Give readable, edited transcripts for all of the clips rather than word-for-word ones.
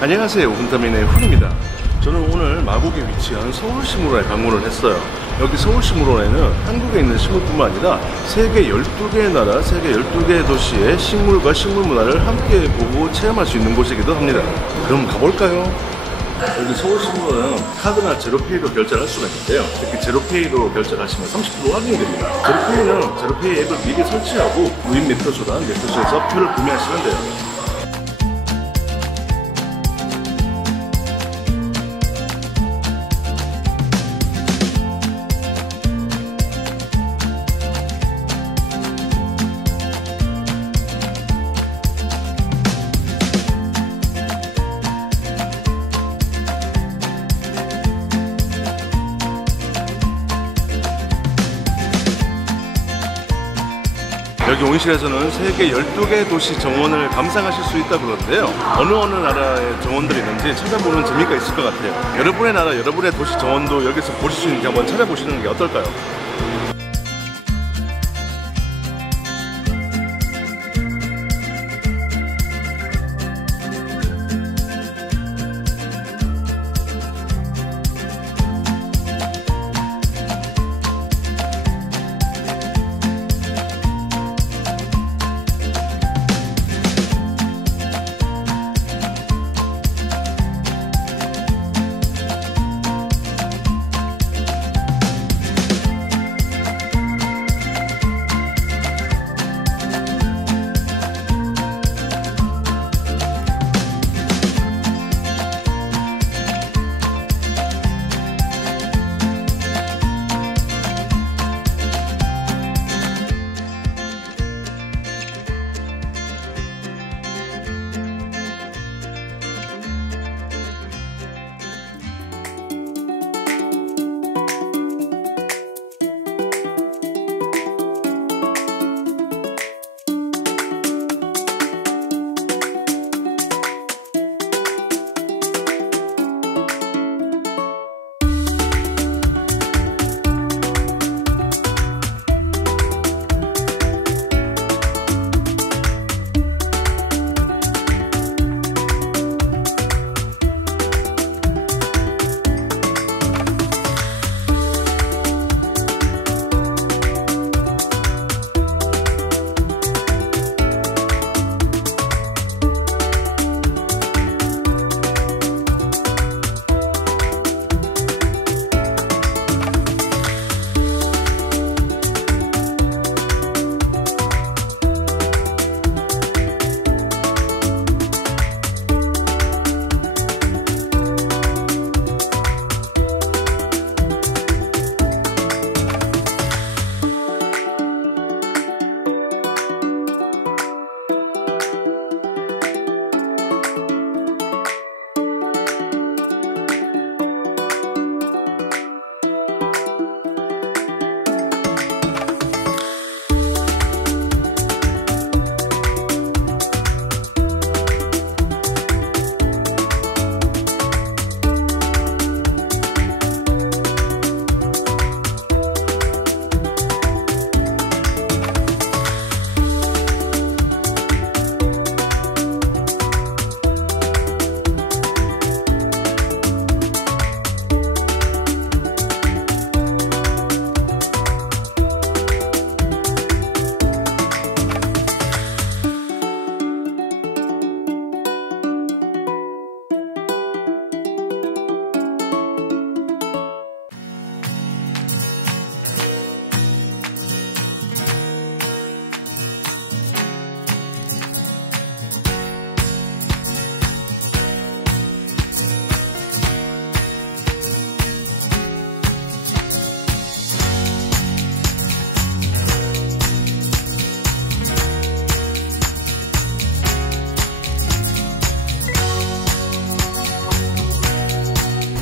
안녕하세요, 훈타민의 훈입니다. 저는 오늘 마곡에 위치한 서울식물원에 방문을 했어요. 여기 서울식물원에는 한국에 있는 식물뿐만 아니라 세계 12개의 나라, 세계 12개의 도시의 식물과 식물 문화를 함께 보고 체험할 수 있는 곳이기도 합니다. 그럼 가볼까요? 여기 서울식물원은 카드나 제로페이로 결제를 할 수가 있는데요. 특히 제로페이로 결제하시면 30% 할인이 됩니다. 제로페이는 제로페이 앱을 미리 설치하고 무인 매표소랑 매표소에서 표를 구매하시면 돼요. 여기 온실에서는 세계 12개 도시 정원을 감상하실 수 있다고 그러는데요. 어느 나라의 정원들이 있는지 찾아보는 재미가 있을 것 같아요. 여러분의 나라, 여러분의 도시 정원도 여기서 보실 수 있는지 한번 찾아보시는 게 어떨까요?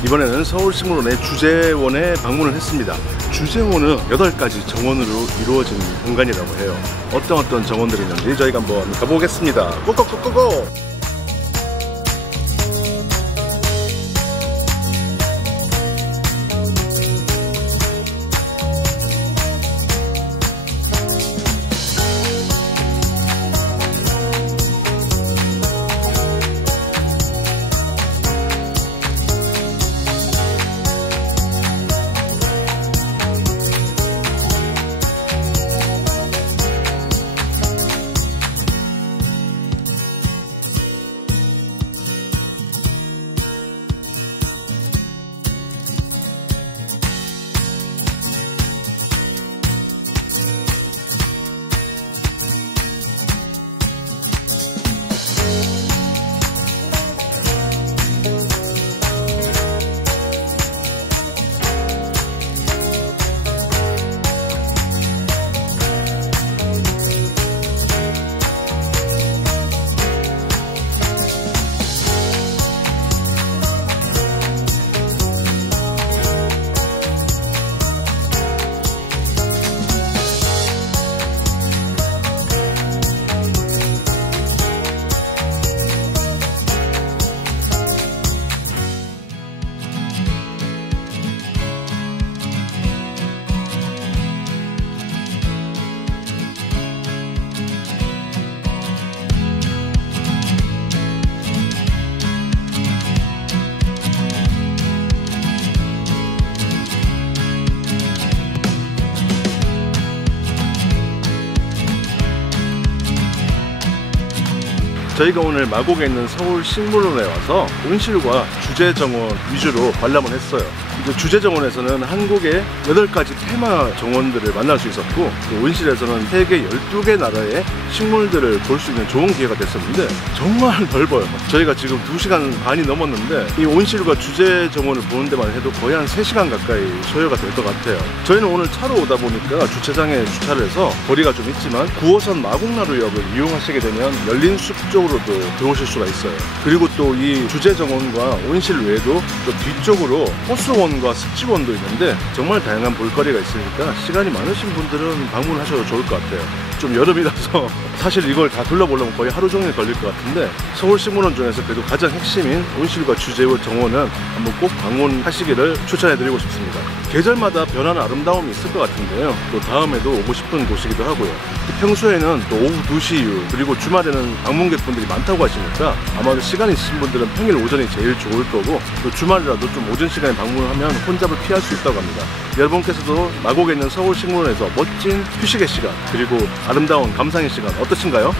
이번에는 서울식물원의 주제원에 방문을 했습니다. 주제원은 8가지 정원으로 이루어진 공간이라고 해요. 어떤 정원들이 있는지 저희가 한번 가보겠습니다. 고고고고고! 저희가 오늘 마곡에 있는 서울식물원에 와서 온실과 주제정원 위주로 관람을 했어요. 주제정원에서는 한국의 8가지 테마 정원들을 만날 수 있었고, 온실에서는 세계 12개 나라의 식물들을 볼 수 있는 좋은 기회가 됐었는데 정말 넓어요. 저희가 지금 2시간 반이 넘었는데 이 온실과 주제정원을 보는 데만 해도 거의 한 3시간 가까이 소요가 될 것 같아요. 저희는 오늘 차로 오다 보니까 주차장에 주차를 해서 거리가 좀 있지만 9호선 마곡나루역을 이용하시게 되면 열린 숲 쪽으로도 들어오실 수가 있어요. 그리고 또 이 주제정원과 온실 외에도 또 뒤쪽으로 호수원과 습지원도 있는데 정말 다양한 볼거리가 있으니까 시간이 많으신 분들은 방문하셔도 좋을 것 같아요. 좀 여름이라서 사실 이걸 다 둘러보려면 거의 하루 종일 걸릴 것 같은데 서울식물원 중에서 그래도 가장 핵심인 온실과 주제정원은 한번 꼭 방문하시기를 추천해드리고 싶습니다. 계절마다 변하는 아름다움이 있을 것 같은데요. 또 다음에도 오고 싶은 곳이기도 하고요. 평소에는 또 오후 2시 이후 그리고 주말에는 방문객분들이 많다고 하시니까 아마도 시간 있으신 분들은 평일 오전이 제일 좋을 거고, 또 주말이라도 좀 오전 시간에 방문하면 혼잡을 피할 수 있다고 합니다. 여러분께서도 마곡에 있는 서울식물원에서 멋진 휴식의 시간 그리고 아름다운 감상의 시간 어떠신가요?